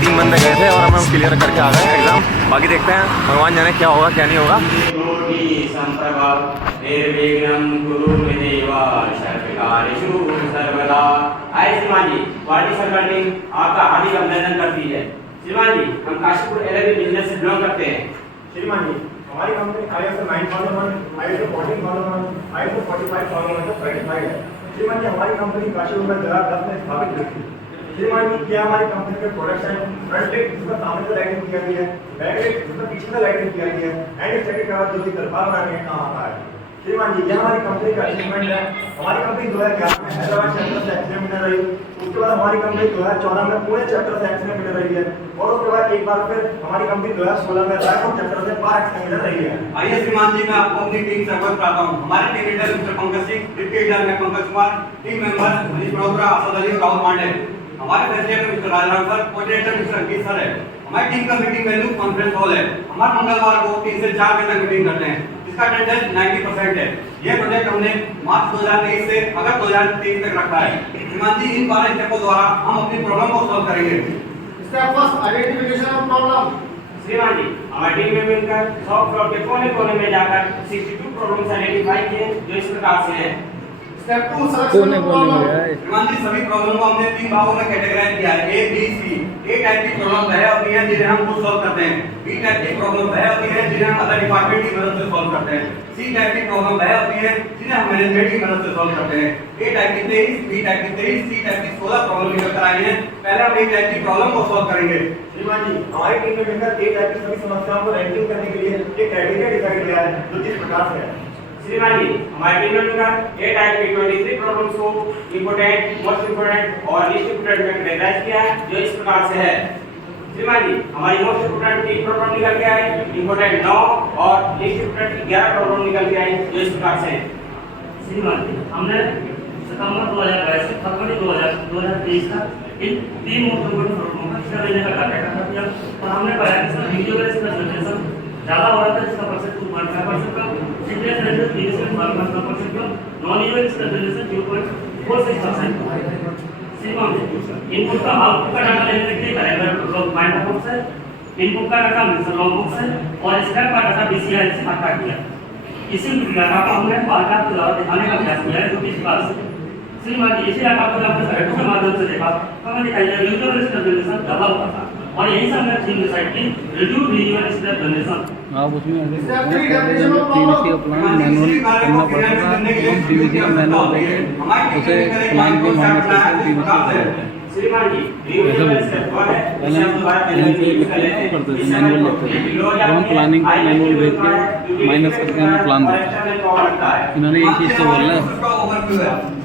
3 बंदे गए थे और हम क्लियर करके आ गए एग्ज़ाम। बाकी देखते हैं, भगवान जाने क्या होगा क्या नहीं होगा। आपका हार्दिक अभिनंदन करती है। श्रीमान जी, हम काशीपुर एलएलबी बिजनेस से बिलोंग करते हैं। श्रीमान जी, हमारी company ISO 9001, ISO 14001, ISO 45,000 certified है। श्रीमान जी, हमारी कंपनी काशीपुर में 2010 में स्थापित हुई थी। श्रीमान जी, क्या हमारी कंपनी के प्रोडक्ट्स हैं? फ्रंट लिफ्ट जिसका सामने से लाइटिंग किया गया है, बैक लिफ्ट जिसका पीछे से लाइटिंग किया गया है, एंड स्टैटिक कवर जो कि दरबार बनाने का काम आता है। श्रीमान जी, यह हमारी कंपनी का अचीवमेंट है। हमारी कंपनी 2011 में हैदराबाद चैप्टर से एक्सीलेंट विनर रही। उसके बाद हमारी कंपनी 2014 में पुणे चैप्टर से एक्सीलेंट विनर रही है और उसके बाद एक बार फिर हमारी कंपनी 2016 में रायपुर चैप्टर से बार एक्सीलेंट विनर रही है। आइए श्रीमान जी, मैं आपको अपनी टीम से अवगत कराता हूँ। हमारे team leader mister Pankaj Singh, deputy leader मैं पंकज कुमार, टीम मेंबर मनीष मल्होत्रा, असद अली और राहुल पांडे। हमारे facilitator mister Rajram sir, coordinator mister Ankit sir है। हमारी टीम का मीटिंग वेन्यू कॉन्फ्रेंस हॉल है। हमारे मंगलवार को 3 से 4 बजे तक मीटिंग करते हैं। इसका अटेंडेंस 90% है। यह प्रोजेक्ट हमने मार्च 2023 से अगस्त 2023 तक रखा है। श्रीमान जी, इन 12 स्टेपों द्वारा हम अपनी प्रॉब्लम को सॉल्व करेंगे। Step first, identification of problem. श्रीमान जी, हमारी टीम में मिलकर शॉप फ्लोर के कोने-कोने में जाकर 62 प्रॉब्लम्स आइडेंटिफाई किए जो इस प्रकार से हैं। Step 2, selection of problem. श्रीमान जी, सभी प्रॉब्लम को हमने 3 भागों में कैटेगराइज किया है, A, B, C। A type की प्रॉब्लम है और है जिन्हें हम खुद सॉल्व करते हैं। B टाइप की प्रॉब्लम है और है जिन्हें हम अदर डिपार्टमेंट की मदद से सॉल्व करते हैं। C टाइप की प्रॉब्लम है और है जिन्हें हम मैनेजमेंट की मदद से सॉल्व करते हैं। A टाइप की 23, B टाइप की 23, C टाइप की 16 प्रॉब्लम निकल कर आई हैं। पहले हम A टाइप की प्रॉब्लम को सॉल्व करेंगे। श्रीमान जी, हमारी टीम में मिलकर A टाइप की सभी समस्याओं को रैंकिंग करने के लिए एक क्राइटेरिया डिसाइड किया है जो इस प्रकार से है। श्रीमान जी, हमारी टीम में मिलकर A टाइप की 23 प्रॉब्लम्स को इंपोर्टेंट, मोस्ट इंपोर्टेंट और लीस्ट इंपोर्टेंट में कैटेगराइज किया है जो इस प्रकार से है। श्रीमान जी, हमारी मोस्ट इंपोर्टेंट 3 प्रॉब्लम निकल के आई, इंपोर्टेंट 9 और लीस्ट इंपोर्टेंट 11 प्रॉब्लम निकल के आई जो इस प्रकार से है। श्रीमान जी, हमने सितंबर 2022 से फरवरी 2023 तक इन 3 मोस्ट इंपोर्टेंट प्रॉब्लम का हिस्सा लेने का टारगेट किया और हमने पाया कि सर वीडियो बेस्ड प्रेजेंटेशन ज्यादा हो रहा था, जिसका परसेंट 2.5% का, सीक्रेट रेजल्ट 3.5% का, नॉन यूएक्स प्रेजेंटेशन 0.46%। श्रीमान जी, इनपुट का आउटपुट का डाटा लेने के लिए कैलेंडर माइंड बुक्स है, इनपुट का डाटा मिक्सर लॉग बुक्स है और स्क्रैप का डाटा बीसीआई से इकट्ठा किया। इसी डाटा को हमने बार बार के द्वारा दिखाने का प्रयास किया है जो कि इस बात से श्रीमान जी, इसी डाटा को आपने सर्वे के माध्यम से देखा तो हमें दिखाई दिया यूजर बेस्ड प्रेजेंटेशन ज्यादा होता था और यही से हमने थीम डिसाइड की, रिड्यूस वीडियो बेस्ड प्रेजेंटेशन। आप उसमें पीवीसी का प्लान मैनुअल करना पड़ता था। हम पीवीसी का मैनुअल लेके उसे प्लान की माइनस करके पीवीसी करते श्रीमान जी, पहले हम पे लिखते थे करते थे मैनुअल लिखते थे, तो हम प्लानिंग का मैनुअल भेज के माइनस करके हमें प्लान देते थे। इन्होंने ये चीज़ तो बोला है।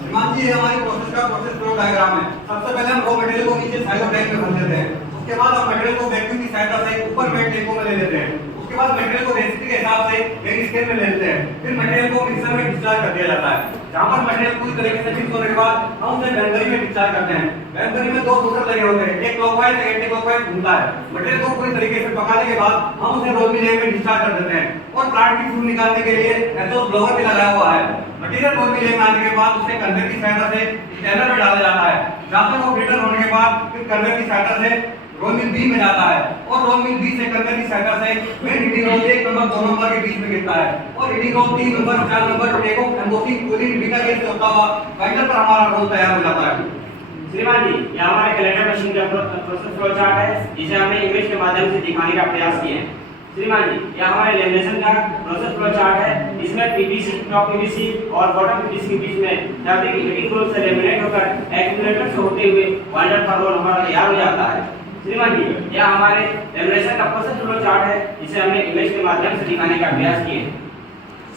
श्रीमान जी, हमारी प्रोसेस का प्रोसेस फ्लो डायग्राम है। सबसे पहले हम रॉ मटेरियल को नीचे साइड ऑफ टैंक में भर देते हैं। उसके बाद हम मटेरियल को वैक्यूम की सहायता से ऊपर वेट टैंकों में ले लेते हैं। उसके बाद मटेरियल को डेंसिटी के हिसाब से वेट स्केल में ले लेते हैं। फिर मटेरियल को मिक्सर में डिस्चार्ज कर दिया जाता है। जहां पर मटेरियल पूरी तरीके से मिक्स होने के बाद हम उसे वेंडरी में डिस्चार्ज करते हैं। वेंडरी में 2 रोटर लगे होते हैं, एक क्लॉकवाइज एक एंटी क्लॉकवाइज घूमता है। मटेरियल को पूरी तरीके से पकाने के बाद हम उसे रोल मिल में डिस्चार्ज कर देते हैं और प्लांट की फ्यूल निकालने के लिए एग्जॉस्ट ब्लोअर भी लगाया हुआ है। मटेरियल रोल मिल में आने के बाद उसे कन्वेयर की सहायता से स्टेनर में डाला जाता है, जहां पर वो फिल्टर होने के बाद फिर कन्वेयर की सहायता से रोल मिल बी में जाता है और रोल मिल बी से कन्वेयर की सहायता से main heating roll 1 number 2 number के बीच में गिरता है और हीटिंग रोल 3 नंबर 4 नंबर टेको एम्बोसिंग पूरी बिना गेट से होता हुआ बाइंडर पर हमारा रोल तैयार हो जाता है। श्रीमान जी, ये हमारे कैलेंडर मशीन का प्रोसेस फ्लो चार्ट है जिसे हमने इमेज के माध्यम से दिखाने का प्रयास किया है। श्रीमान जी, यह हमारे लेमिनेशन का प्रोसेस फ्लो चार्ट है। इसमें पीवीसी, टॉप पीवीसी और बॉटम पीवीसी के बीच में जब तक हीटिंग रोल से लेमिनेट होकर एक्यूमुलेटर से होते हुए बाइंडर पर रोल हमारा तैयार हो जाता है। श्रीमान जी, यह हमारे लेमिनेशन का प्रोसेस फ्लो चार्ट है जिसे हमने इमेज के माध्यम से दिखाने का प्रयास किया है।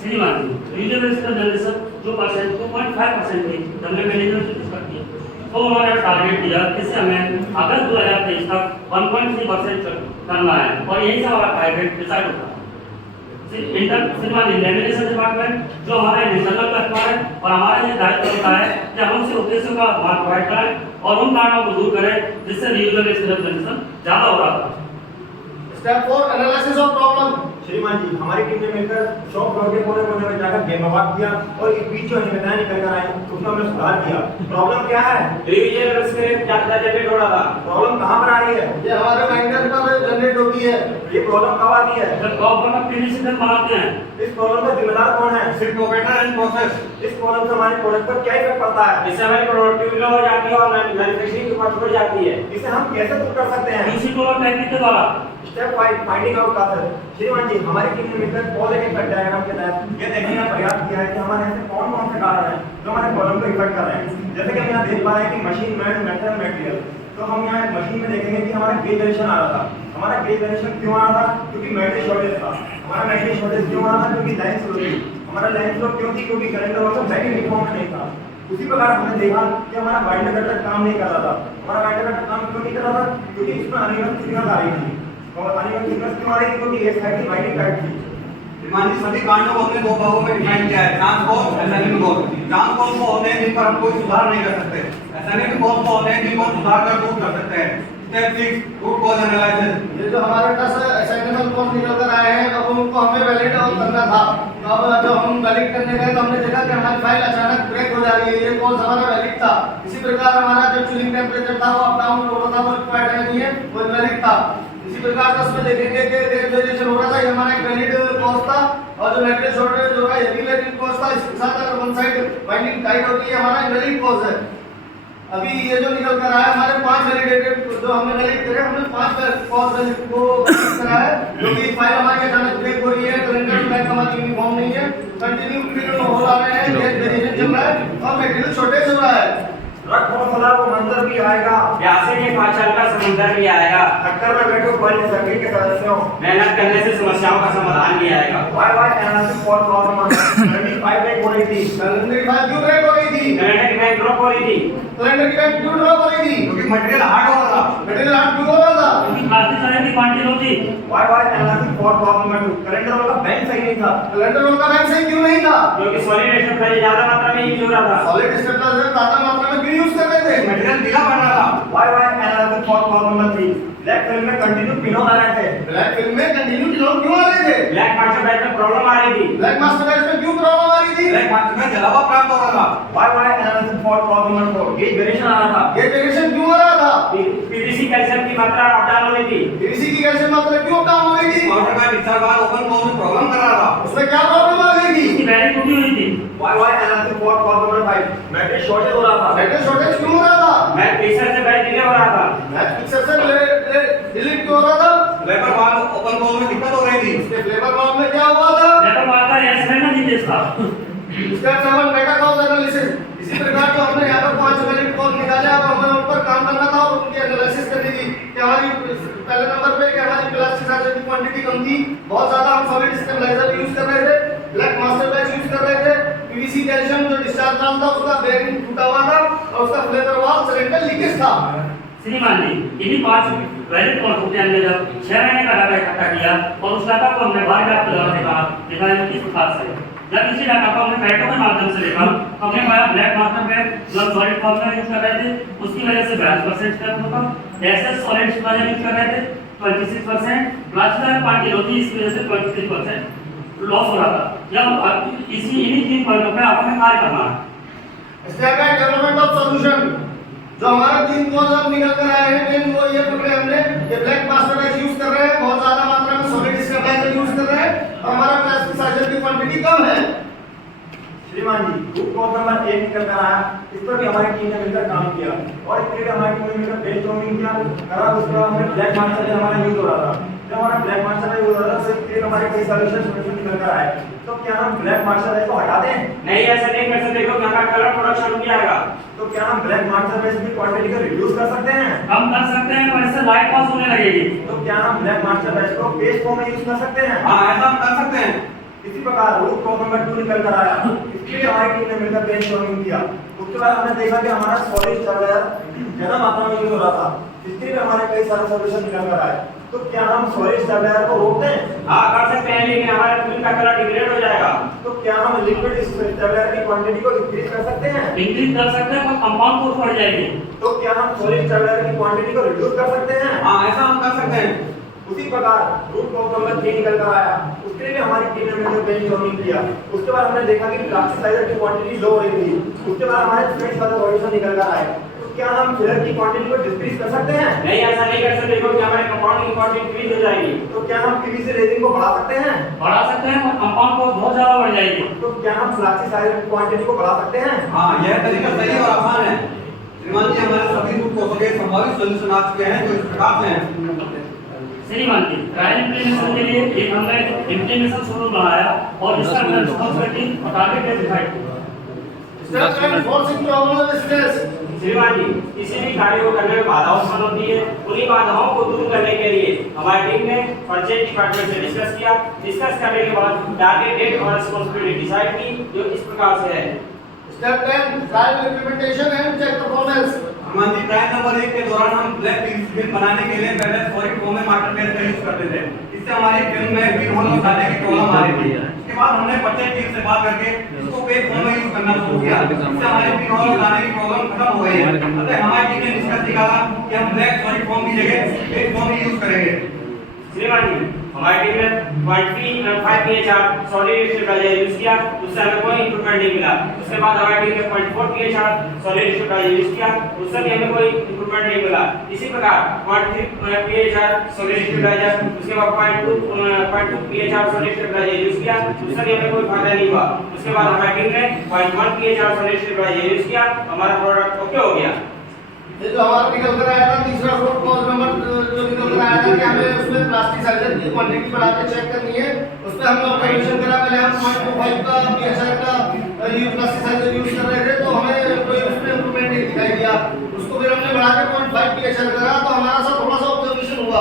श्रीमान जी, वीडियो बेस्ड प्रेजेंटेशन जो परसेंट 2.5% थी, हमने मैनेजमेंट से डिस्कस किया तो उन्होंने टारगेट दिया कि हमें अगस्त 2023 तक 1.3% करना है और यही से हमारा टारगेट डिसाइड होता है। श्रीमान जी, लेमिनेशन डिपार्टमेंट जो हमारा इंटरनल कस्टमर है और हमारा ये दायित्व होता है कि हम उनसे उद्देश्यों का मान प्रोवाइड करें और उन कारणों को दूर करें जिससे यूजर बेस्ड प्रेजेंटेशन ज्यादा हो रहा था। Step 4, analysis of problem. श्रीमान जी, हमारी टीम ने मिलकर शॉप फ्लोर के कोने कोने में जाकर गेमवाक किया और एक बीच जो निकलना निकल कर आए उसमें हमने सुधार किया। प्रॉब्लम क्या है? रिवीजन उसके ज्यादा जनरेट हो रहा था। प्रॉब्लम कहाँ पर आ रही है? ये हमारे बाइंडर पर जनरेट होती है। ये प्रॉब्लम कब आती है? जब प्रॉब्लम में फिनिशिंग बनाते हैं। इस प्रॉब्लम का जिम्मेदार कौन है? सिर्फ ऑपरेटर एंड प्रोसेस। इस प्रॉब्लम से हमारे प्रोडक्ट पर क्या इफेक्ट पड़ता है? इससे हमारी प्रोडक्टिविटी लो हो जाती है और मैन्युफैक्चरिंग की कॉस्ट बढ़ जाती है। इसे हम कैसे दूर कर सकते हैं? किसी को टेक्निक के द्वारा स्टेप 5 फाइंडिंग आउट का सर। श्रीमान जी, हमारी टीम ने मिलकर कॉज एंड इफेक्ट डायग्राम के तहत ये देखने का प्रयास किया है कि हमारे ऐसे कौन कौन से कारण हैं जो हमारे प्रॉब्लम को इफेक्ट कर रहे हैं। जैसे कि हम यहाँ देख पा रहे हैं कि मशीन मैन मेटल मटेरियल, तो हम यहाँ मशीन में देखेंगे कि हमारा गेज वेरिएशन आ रहा था। हमारा गेज वेरिएशन क्यों आ रहा था? क्योंकि मेटल शॉर्टेज था। हमारा मेटल शॉर्टेज क्यों आ रहा था? क्योंकि लाइन स्लो थी। हमारा लाइन स्लो क्यों थी? क्योंकि करंट वाला बैक यूनिफॉर्म में नहीं था। उसी प्रकार हमने देखा कि हमारा बाइंडर कटर काम नहीं कर रहा था। हमारा बाइंडर कटर काम क्यों नहीं कर रहा था? क्योंकि इसमें अनियमित सिग्नल आ रही थी। और अनियमित सिग्नल क्यों आ रही थी? क्योंकि एक साइड की बाइंडिंग टाइट थी। श्रीमान जी, सभी कांडों को हमने दो भागों में डिफाइन किया है, ट्रांसपोज, एसेंडिंग कोड। ट्रांसपोज को होते हैं जिन पर हम कोई सुधार नहीं कर सकते, एसेंडिंग कोड को होते हैं जिन पर सुधार कर दूर कर सकते हैं। Step 6 root cause analysis. ये जो हमारे पास असाइनमेंट कॉस्ट निकल कर आए हैं, अब उनको हमें वैलिड करना था। तो अब जब हम वैलिड करने गए तो हमने देखा कि हमारी फाइल अचानक ब्रेक हो जा रही है। ये कॉज हमारा वैलिड था। इसी प्रकार हमारा जो चिलिंग टेम्परेचर था वो अप डाउन हो रहा था, वो रिक्वायर्ड नहीं है, वो वैलिड था। इसी प्रकार का उसमें देखेंगे कि गेज वेरिएशन हो रहा था, ये हमारा एक वैलिड कॉज था। और जो मेटेरियल शॉर्टेज जो है ये भी वैलिड कॉज था। इसके साथ अगर वन साइड बाइंडिंग टाइट होती है, हमारा वैलिड कॉज है। अभी ये जो निकल कर आया हमारे 5 वैलिडेटेड जो हमने वैलिड करे, हमने 5 कॉज वैलिड को करा है। जो कि फाइल हमारी अचानक ब्रेक हो रही है, करंट बैंक हमारी यूनिफॉर्म नहीं है, कंटिन्यू फील्ड हो रहा है, गेज वेरिएशन चल रहा है और मेटेरियल शॉर्टेज हो रहा है। ट्रक बहुत बड़ा वो मंजर भी आएगा, प्यासे के पांचल का समुद्र भी आएगा, टक्कर में बैठो बल सर्किट के सदस्यों, मेहनत करने से समस्याओं का समाधान भी आएगा। Why analysis for problem 25 break हो रही थी। सिलेंडर की फाइल क्यों ब्रेक हो गई थी? सिलेंडर की बैंक ड्रॉप हो रही थी। सिलेंडर की फाइल क्यों ड्रॉप हो रही थी? क्योंकि मटेरियल हार्ड हो रहा था। मेटेरियल हार्ड क्यों हो रहा था? क्योंकि काफी सारे की क्वांटिटी होती। Y analysis for problem 2 current वाला बैंक सही नहीं था। सिलेंडर रोल का बैंक सही क्यों नहीं था? क्योंकि सॉलिड स्टेबलाइजर ज्यादा मात्रा में यूज हो रहा था। सॉलिड स्टेबलाइजर ज्यादा मात्रा में क्यों यूज कर रहे थे? मटेरियल ढीला पड़ रहा था। Why analysis for problem 3 black film में कंटिन्यू पिनोन आ रहे थे। ब्लैक फिल्म में कंटिन्यू डिलोड क्यों आ रहे थे? ब्लैक मास्टर बैच में प्रॉब्लम आ रही थी। ब्लैक मास्टर बैच में क्यों प्रॉब्लम आ रही थी? ब्लैक मार्केट में जलावा प्राप्त हो रहा था। Why analysis for problem 4 gauge variation आ रहा था। गेज वेरिएशन क्यों हो रहा था? पीवीसी कैल्शियम की मात्रा अप डाउन हो रही थी। पीवीसी की कैल्शियम मात्रा क्यों डाउन हो गई थी? पाउडर का मिक्सर बार ओपन फ्लो में प्रॉब्लम कर रहा था। उसमें क्या प्रॉब्लम आ गई थी? इसकी बैरिंग टूटी हुई थी। Y analysis for problem 5 material shortage हो रहा था। मेटेरियल शॉर्टेज क्यों हो रहा था? मैं प्रेशर से बैच डिले हो रहा था। मैच फिक्सर से डिलीट क्यों हो रहा था? लेबर वाल ओपन फ्लो में दिक्कत हो रही थी। इसके फ्लेवर बॉक्स में क्या हुआ था? लेबर मार्का एस्टिमेट नहीं दे था। इसका 7 मेटा कॉज एनालिसिस। इसी प्रकार जो हमने यहाँ पर 5 वैलिड कॉज निकाले, अब हमें उन पर काम करना था और उनकी एनालिसिस करनी थी कि हमारी पहले नंबर पे कि हमारी प्लास्टिक की क्वांटिटी कम थी, बहुत ज्यादा हम सॉलिड स्टेबलाइजर यूज कर रहे थे, ब्लैक मास्टर बैच यूज कर रहे थे, पीवीसी कैल्शियम जो डिस्चार्ज नाम था उसका बेयरिंग टूटा हुआ था और उसका फ्लेवर वाल्व सिलेंडर लीकेज था। श्रीमान जी, इन्हीं 5 वैलिड कॉल के हमने जब 6 महीने का डाटा इकट्ठा किया और उस डाटा को हमने बाहर जाकर लगाने का देखा है किस प्रकार से। जब इसी डाटा को हमने फैक्टो के माध्यम से देखा तो हमने पाया ब्लैक मास्टर बैच जो सॉलिड फॉर्म में यूज कर रहे थे उसकी वजह से 42% स्टेप होता, एसएस सॉलिड स्टेबलाइजर यूज कर रहे थे 26%, प्लास्टिक क्वांटिटी होती इसकी वजह से 23% लॉस हो रहा था। जब इन्हीं 3 पॉइंटों पे आपने कार्य करना है। Step by development of solution जो हमारे 3 कॉज अब निकल कर आए हैं, मेन वो ये पकड़े हमने कि ब्लैक मास्टर बैच यूज कर रहे हैं, बहुत ज्यादा मात्रा में सॉलिड स्टेबलाइजर यूज कर रहे हैं और हमारा प्लास्टिसाइजर की क्वांटिटी कम है। श्रीमान जी, ग्रुप कॉज नंबर 1 निकल कर आया, इस पर भी हमारी टीम ने मिलकर काम किया और इसके लिए हमारी टीम ने मिलकर ब्रेनस्टॉर्मिंग किया करा। उसका हमें ब्लैक मास्टर हमारा यूज हो रहा था। जब हमारा ब्लैक मास्टर यूज हो रहा था तो इसके लिए हमारे कई सॉल्यूशन निकल कर आए। तो क्या हम ब्लैक मास्टर को हटा दें? नहीं, ऐसा नहीं कर सकते क्योंकि हमारा कलर प्रोडक्शन रुक जाएगा। तो क्या हम ब्लैक मास्टर बेस की क्वांटिटी को रिड्यूस कर सकते हैं? हम कर सकते हैं पर इससे लाइट पास होने लगेगी। तो क्या हम ब्लैक मास्टर बेस को पेस्ट फॉर्म में यूज कर सकते हैं? हाँ, ऐसा हम कर सकते हैं। इसी प्रकार रूट कॉज नंबर 2 निकल कर आया, इसके लिए हमारी टीम ने मिलकर ब्रेनस्टॉर्मिंग किया। उसके बाद हमने देखा कि हमारा सॉलिड स्टेबलाइजर ज्यादा मात्रा में यूज हो रहा था, इसके लिए हमारे कई सारे सॉल्यूशन निकल कर आए। तो क्या हम सॉलिड स्टेबलाइजर को रोक दें? हाँ, कर सकते हैं, लेकिन हमारा फिल्म का कलर डिग्रेड हो जाएगा। तो क्या हम लिक्विड स्टेबलाइजर की क्वांटिटी को इंक्रीज कर सकते हैं? इंक्रीज कर सकते हैं पर कंपाउंड कोर्स बढ़ जाएगी। तो क्या हम सॉलिड स्टेबलाइजर की क्वांटिटी को रिड्यूस कर सकते हैं? हाँ, ऐसा हम कर सकते हैं। उसी प्रकार रूट कॉज नंबर 3 निकल कर आया, उसके लिए हमारी टीम ने मिलकर ब्रेनस्टॉर्मिंग किया। उसके बाद हमने देखा कि प्लास्टिसाइजर की क्वांटिटी लो हो रही थी। उसके बाद हमारे स्टूडेंट्स वाला सॉल्यूशन निकल कर आए। तो क्या हम फिलर की क्वांटिटी को डिक्रीज कर सकते हैं? नहीं, ऐसा नहीं कर सकते क्योंकि हमारे कंपाउंड की क्वांटिटी इंक्रीज हो जाएगी। तो क्या हम पीवीसी रेजिन को बढ़ा सकते हैं? बढ़ा सकते हैं, कंपाउंड को बहुत ज्यादा बढ़ जाएगी। तो क्या हम प्लास्टिसाइजर की क्वांटिटी को बढ़ा सकते हैं? हाँ, यह तरीका सही और आसान है। श्रीमान जी, हमारे सभी रूट कॉज के संभावित सॉल्यूशन आ चुके हैं जो इस प्रकार से हैं। श्रीमान जी, ट्रायल इंप्लीमेंटेशन के लिए एक हमने इंप्लीमेंटेशन शेड्यूल बनाया और इसका अंदर रिस्पांसिबिलिटी और टारगेट डिफाइन किया। Step 10 forcing problem with stress. श्रीमान जी, किसी भी कार्य को करने में बाधाएं उत्पन्न होती है। उन्हीं बाधाओं को दूर करने के लिए हमारी टीम ने परचेज डिपार्टमेंट से डिस्कस किया। डिस्कस करने के बाद टारगेट डेट और रिस्पांसिबिलिटी डिसाइड की, जो इस प्रकार से है। Step 10 trial implementation and check performance. श्रीमान जी, ट्रायल नंबर 1 के दौरान हम ब्लैक फिल्म बनाने के लिए पहले सॉलिड फॉर्म में मास्टर पेज का यूज करते थे। इससे हमारी फिल्म में पिन होल और डालने की प्रॉब्लम आ रही थी। उसके बाद हमने परचेज टीम से बात करके इसको पेज फॉर्म में यूज करना शुरू किया। इससे हमारी पिन होल और डालने की प्रॉब्लम खत्म हो गई है। अतः हमारी टीम ने निष्कर्ष निकाला कि हम ब्लैक सॉलिड फॉर्म की जगह पेज फॉर्म ही यूज करेंगे। श्रीमान जी, हमारी टीम ने 0.5 pH सॉलिड स्टेबलाइजर यूज किया, उससे हमें कोई इंप्रूवमेंट नहीं मिला। उसके बाद हमारी टीम ने 0.4 pH सॉलिड स्टेबलाइजर यूज किया, उससे भी हमें कोई इंप्रूवमेंट नहीं मिला। इसी प्रकार 0.3 pH सॉलिड स्टेबलाइजर, उसके बाद 0.2 pH सॉलिड स्टेबलाइजर यूज किया, उससे भी हमें कोई फायदा नहीं हुआ। उसके बाद हमारी टीम ने 0.1 pH सॉलिड स्टेबलाइजर यूज किया, हमारा प्रोडक्ट ओके हो गया। ये जो हमारा निकल कर आया था तीसरा रूट कॉज नंबर जो निकल कर आया था कि हमें उसमें प्लास्टिसाइजर की क्वांटिटी बढ़ा के चेक करनी है। उस पे हमने ऑब्जर्वेशन करा, पहले हम 0.25 का पीएसआर का ये प्लास्टिसाइजर यूज कर रहे थे तो हमें कोई उसमें इंप्रूवमेंट नहीं दिखाई दिया। उसको फिर हमने बढ़ा के 0.5 पीएसआर करा तो हमारा सा थोड़ा सा ऑब्जर्वेशन हुआ।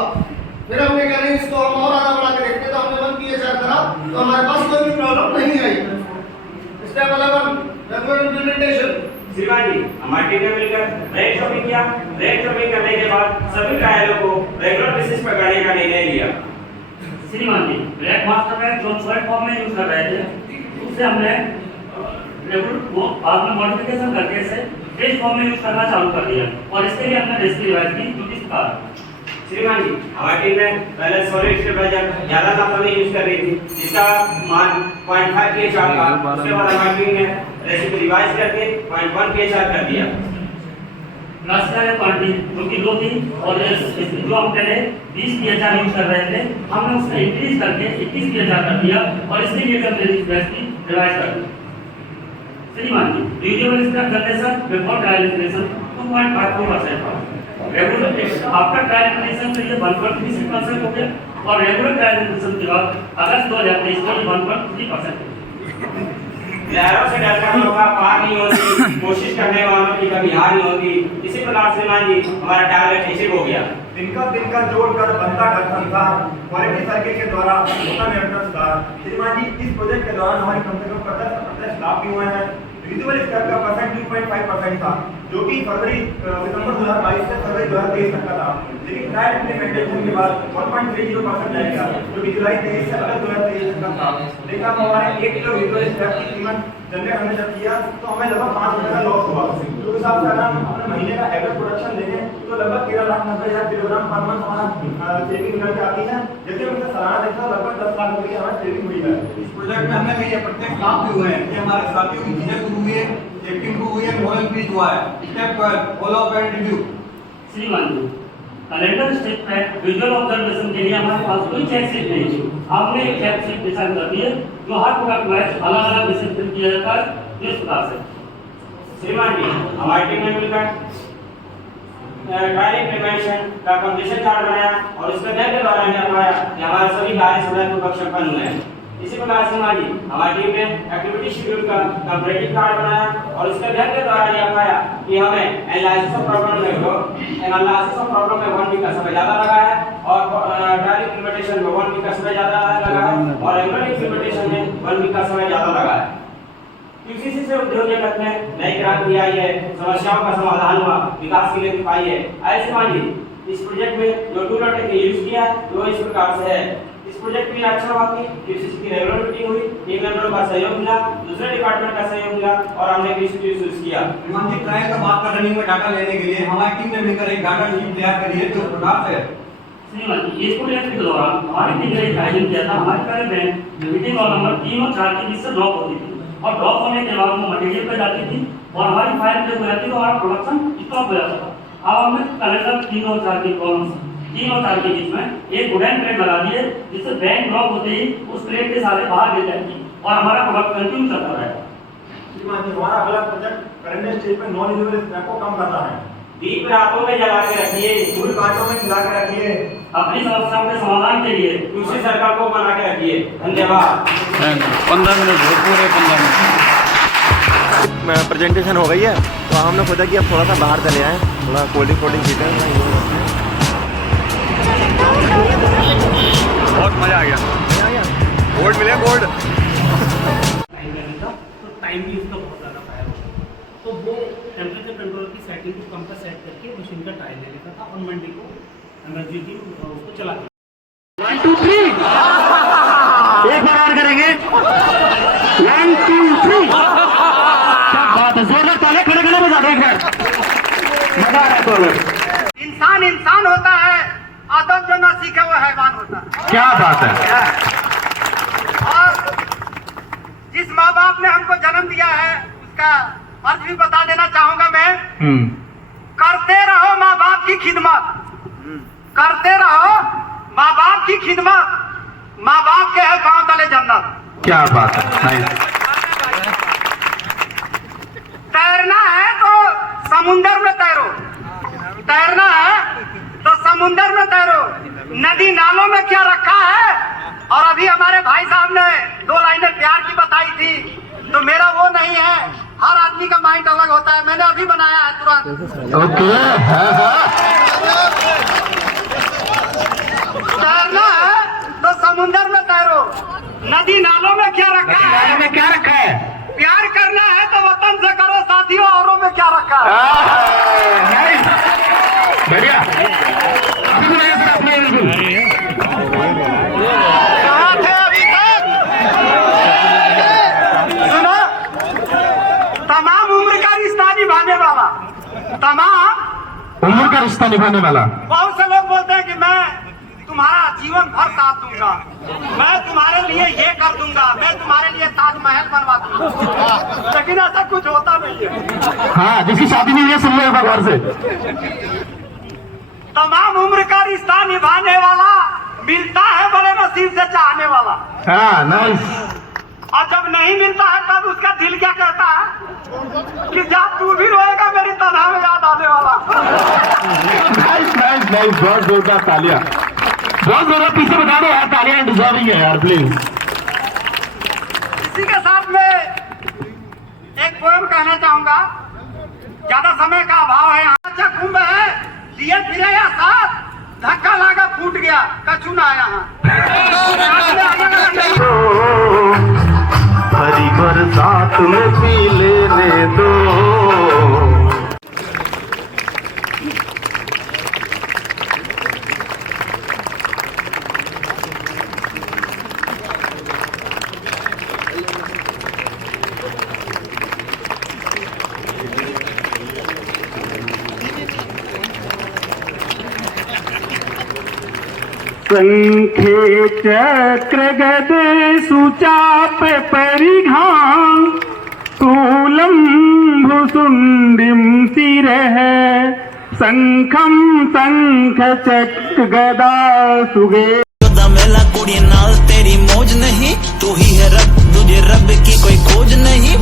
फिर हमने कहा नहीं, इसको हम और आधा बढ़ा के देखते तो हमने 1 पीएसआर करा तो हमारे पास कोई भी प्रॉब्लम नहीं आई। Step 11 regular implementation. श्रीमान जी, हमारी टीम ने मिलकर ब्रेन शॉपिंग किया। ब्रेन शॉपिंग करने के बाद सभी ट्रायलों को रेगुलर बेसिस पर करने का निर्णय लिया। श्रीमान जी, ब्लैक मास्टर में जो सॉलिड फॉर्म में यूज कर रहे थे, उससे हमने रेगुलर वो बाद में मॉडिफिकेशन करके इसे पेज फॉर्म में यूज करना चालू कर दिया और इसके लिए हमने रेसिपी रिवाइज की, जो इस प्रकार। श्रीमान जी, हमारी टीम ने पहले सॉलिड स्टेबलाइजर ज्यादा मात्रा में यूज कर रही थी, जिसका मान 0.5 pH था। उसके बाद हमारी टीम ने रेसिपी रिवाइज करके 0.1 pH कर दिया। प्लास्टिक क्वांटिटी जो कि लो थी और जो हम पहले 20 pH यूज कर रहे थे, हमने उसको इंक्रीज करके 21 pH कर दिया और इसके लिए हमने रेसिपी रिवाइज कर दी। श्रीमान जी, reusable scrap generation before trial implementation 2.54%। Regular after trial implementation तो ये 1.36% हो गया और रेगुलर ट्रायल इंप्लीमेंटेशन के बाद अगस्त 2023 को 1.3% हो गया। लहरों से डरना होगा, पार नहीं होती, कोशिश करने वालों की कभी हार नहीं होती। इसी प्रकार श्रीमान जी, हमारा टारगेट अचीव हो गया। तिनका जोड़कर बनता का संसार क्वालिटी सर्किट के द्वारा होता निरंतर सुधार। श्रीमान जी, इस प्रोजेक्ट के दौरान हमारी कंपनी को 50% लाभ भी हुए हैं। रियूजेबल स्क्रैप का परसेंट 2.5% था, जो कि सितंबर 2022 से फरवरी 2023 तक का था। लेकिन ट्रायल इंप्लीमेंटेशन के बाद 1.30% जाएगा, जो कि जुलाई 23 से अगस्त 2023 तक का था। लेकिन अब हमारे 1 किलो रियूजेबल स्क्रैप की कीमत जनरेट हमने जब किया तो हमें लगभग 5 रुपये का लॉस हुआ। तो इस हिसाब से अगर हम अपने महीने का एवरेज प्रोडक्शन देखें तो लगभग 13,90,000 किलोग्राम पर मंथ हमारा सेविंग निकल के आती है। जबकि हम इसे सालाना देखते हैं लगभग 10 लाख रुपये की हमारी सेविंग हुई है। इस प्रोजेक्ट में हमें कई अप्रत्यक्ष लाभ भी हुए हैं कि हमारे साथियों की चीजें शुरू हुई है, सेफ्टी इंप्रूव हुई है, मॉडल इंक्रीज हुआ है। Step 12 follow up and review. श्रीमान जी, कैलेंडर स्टेप पे विजुअल ऑब्जर्वेशन के लिए हमारे पास कोई चेक शीट नहीं है। आपने एक चेक शीट डिजाइन कर दी है जो हर प्रोडक्ट में अलग-अलग डिस्क्रिप्शन किया जाता है, जिस प्रकार से। श्रीमान जी, हमारी टीम ने मिलकर ट्रायल इंप्लीमेंटेशन का कंप्लीशन चार्ट बनाया और उसके अध्ययन के दौरान हमने पाया कि हमारे सभी कार्य सफलतापूर्वक संपन्न हुए हैं। इसी प्रकार श्रीमान जी, हमारी टीम ने एक्टिविटी शेड्यूल का कंपैरेटिव कार्ड बनाया और उसके अध्ययन के दौरान यह पाया कि हमें एनालिसिस ऑफ प्रॉब्लम में 1 वीक का समय ज्यादा लगा है और ट्रायल इंप्लीमेंटेशन में 1 वीक का समय ज्यादा लगा है और रेगुलर इंप्लीमेंटेशन में 1 वीक का समय ज्यादा लगा है। QCC से उद्योग जगत में नई क्रांति आई है, समस्याओं का समाधान हुआ, विकास की गति पाई है। ऐसे मान जी, इस प्रोजेक्ट में जो टूल और टेक्निक यूज किया है वो इस प्रकार से है। इस प्रोजेक्ट में अच्छा हुआ कि QCC की रेगुलर मीटिंग हुई, टीम मेंबरों का सहयोग मिला, दूसरे डिपार्टमेंट का सहयोग मिला और हमने QCC यूज किया। श्रीमान जी, ट्रायल का बात कर रनिंग में डाटा लेने के लिए हमारी टीम ने मिलकर एक डाटा शीट तैयार करी है जो प्रकार से है। श्रीमान जी, इसको लेकर के दौरान हमारी टीम ने एक आयोजन किया था। हमारी पहले बैंक मीटिंग और नंबर 3 और 4 के बीच से ड्रॉप होती थी और ड्रॉप होने के बाद वो मटेरियल पे जाती थी और हमारी फाइल जब हो जाती तो हमारा प्रोडक्शन स्टॉप हो जाता था। अब हमने कैलेंडर 3 और 4 की प्रॉब्लम 3 और 4 के बीच में एक वुडन प्लेट लगा दिए, जिससे बैंक ड्रॉप होते ही उस प्लेट के सारे बाहर गिर जाएगी और हमारा प्रोडक्ट कंटिन्यू चलता रहेगा। श्रीमान जी, हमारा अगला प्रोजेक्ट करंट स्टेज पे नॉन यूजेबल स्क्रैप को कम करना है। दीप रातों में जला के रखिए, फूल कांटों में जला के रखिए, अपनी समस्याओं के समाधान के लिए दूसरी सरकार को बना के रखिए। धन्यवाद। 15 मिनट हो, पूरे 15 मिनट। प्रेजेंटेशन हो गई है तो हमने सोचा कि अब थोड़ा सा बाहर चले आए, थोड़ा कोल्ड ड्रिंक पीते हैं। बहुत मज़ा आ गया, गोल्ड मिले गोल्ड। टाइम लगेगा तो टाइम भी उसका बहुत ज़्यादा फायर होगा। तो वो टेम्परेचर कंट्रोल की सेटिंग को कम पर सेट करके मशीन का ट्रायल ले लेता था और मंडी को एनर्जी की उसको चला दिया। 1 2 3 एक बार और करेंगे 1 2 3। क्या बात है, जोरदार तालियां खड़े खड़े बजा दो एक बार, मजा आ रहा है। तो इंसान इंसान होता है, आदम जो ना सीखे वो हैवान होता है। क्या बात है। और जिस माँ बाप ने हमको जन्म दिया है उसका फर्ज भी बता देना चाहूंगा मैं। करते रहो माँ बाप की खिदमत, करते रहो माँ बाप की खिदमत, माँ बाप के है पांव तले जन्नत। क्या बात है। तैरना है तो समुंदर में तैरो, तैरना है तो समुंदर में तैरो, नदी नालों में क्या रखा है। और अभी हमारे भाई साहब ने 2 लाइनें प्यार की बताई थी, तो मेरा वो नहीं है, हर आदमी का माइंड अलग होता है, मैंने अभी बनाया है तुरंत। तैरना है तो समुंदर में तैरो, नदी नालों में क्या रखा है, में क्या रखा है। प्यार करना है तो वतन से करो साथियों, औरों में क्या रखा है। बढ़िया। कहाँ थे अभी तक। सुनो, तमाम उम्र का रिश्ता निभाने वाला, तमाम उम्र का रिश्ता निभाने वाला। बहुत से लोग बोलते हैं कि मैं तुम्हारा जीवन भर साथ दूंगा, मैं तुम्हारे लिए ये कर दूंगा, मैं तुम्हारे लिए ताजमहल बनवा दूंगा, लेकिन ऐसा कुछ होता नहीं है। हाँ, जिसकी शादी नहीं है सुन लो घर से। तमाम उम्र का रिश्ता निभाने वाला मिलता है बड़े नसीब से चाहने वाला। हाँ, नाइस। और जब नहीं मिलता है तब उसका दिल क्या कहता है कि जब तू भी रोएगा मेरी तन्हा में याद आने वाला। नाइस नाइस नाइस, बहुत जोरदार तालियां, बहुत जोरदार। पीछे बता दो यार, तालियां डिजर्विंग है यार, प्लीज। इसी के साथ में एक पोएम कहना चाहूंगा, ज्यादा समय का अभाव है। अच्छा कुंभ है, लिए फिरे या साथ, धक्का लगा फूट गया, कछु ना आया। हरी बरसात में पी लेने दो। संखे चक्र गदे सुचाप परिघां स्थूलम भुसुंडिम सिरः संखम संख चक्र गदा सुगे। मेला कुड़ी नाल तेरी मौज नहीं, तू ही है रब, तुझे रब की कोई खोज नहीं।